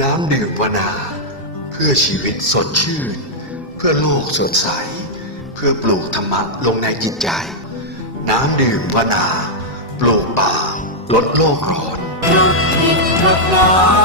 น้ำดื่มวนา เพื่อชีวิตสดชื่น เพื่อโลกสดใส เพื่อปลูกธรรมะลงในจิตใจ น้ำดื่มวนา ปลูกป่าลดโลกร้อนหยุดคิดกนา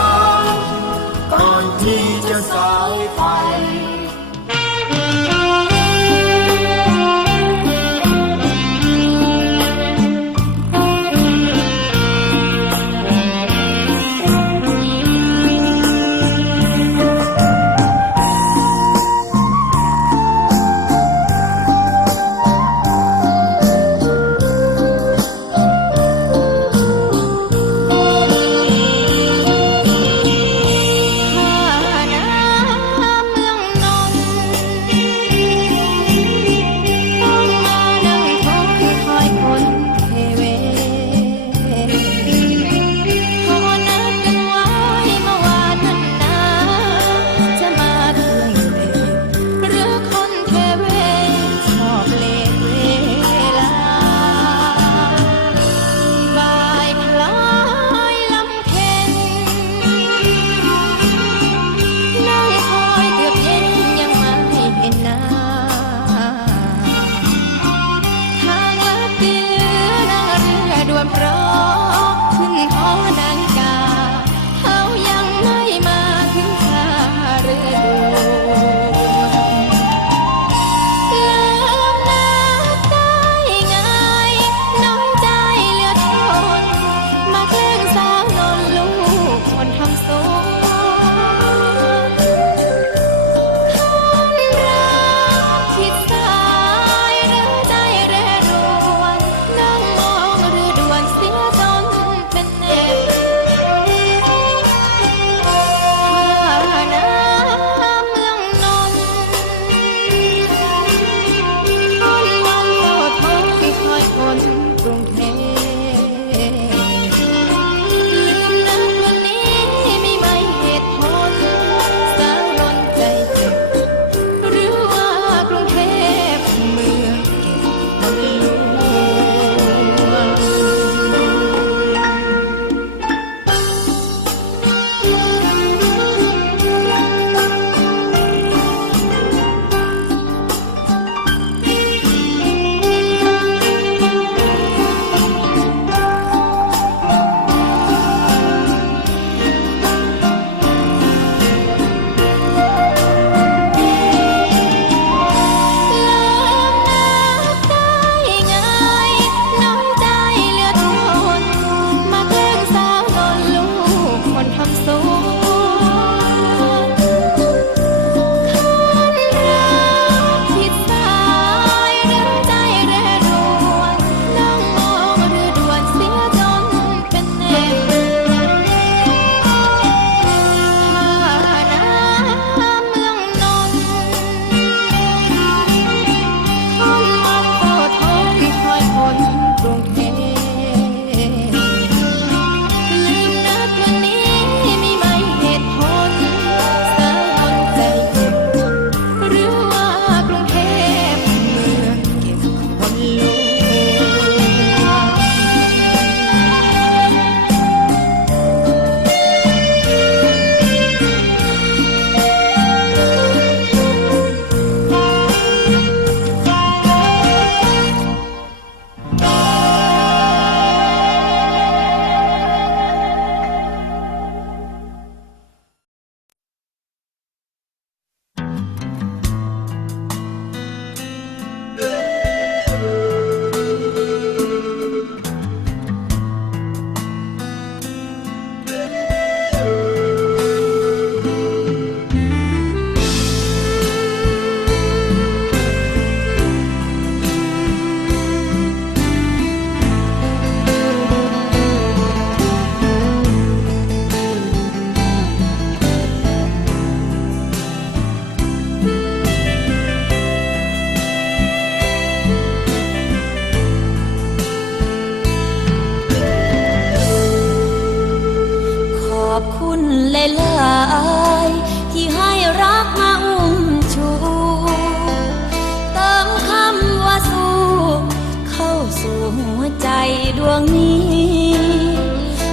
ู่หัวใจดวงนี้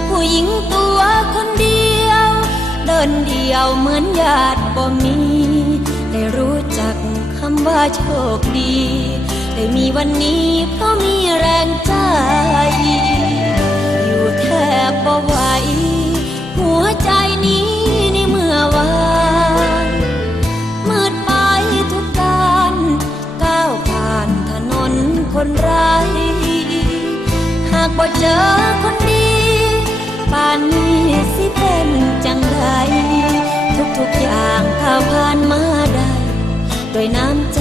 ผู้หญิงตัวคนเดียว เดินเดียวเหมือนญาติบ่มี ได้รู้จักคำว่าโชคดี ได้มีวันนี้เพราะมีแรงใจากบ่เจอคนดีป่านนี้สิเป็นจังใดทุกๆอย่างก้าวผ่านมาได้ด้วยน้ำใจ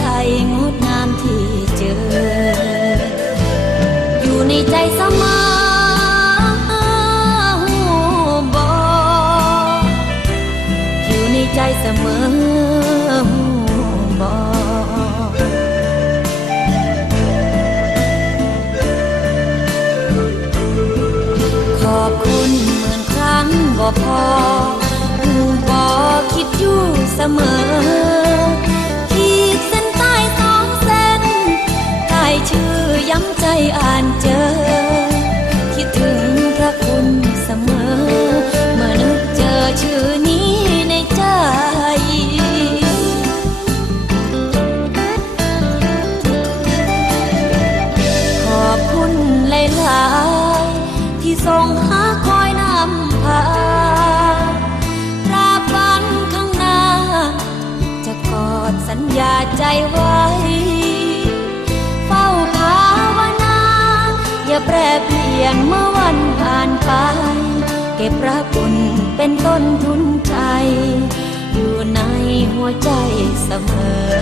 งดงามที่เจอ อยู่ในใจเสมอหูบออยู่ในใจเสมอ อบคุณเหมือนครั้งบ่พอหูบ่คิดอยู่เสมอ ขีดเส้นใต้สองเส้นใต้ชื่อย้ำใจอ่านเจอ คิดถึงพระคุณเสมอ คอยนำพาตราบวันข้างหน้า จะกอดสัญญาใจไว้ เฝ้าภาวนา อย่าแปรเปลี่ยนเมื่อวันผ่านไป เก็บรักคุณเป็นต้นทุนใจ อยู่ในหัวใจเสมอ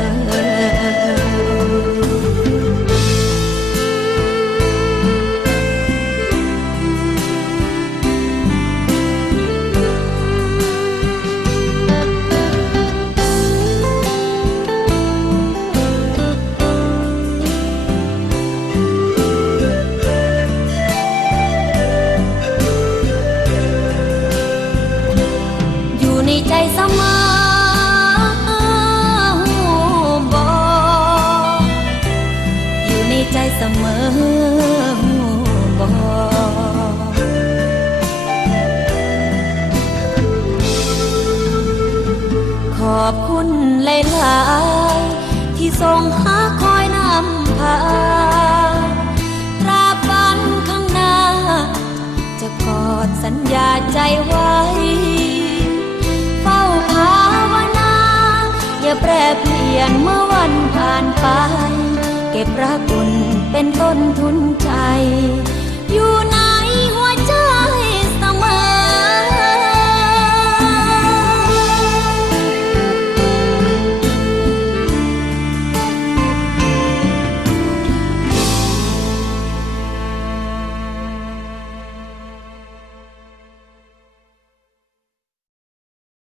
ใจเสมอหูบอกอยู่ในใจเสมอหูบอกขอบคุณหลายๆที่ส่งหาคอยนำพาตราบันข้างหน้า จะกอดสัญญาใจไว้ เก็บรักคุณเป็นต้นทุนใจ อยู่ใน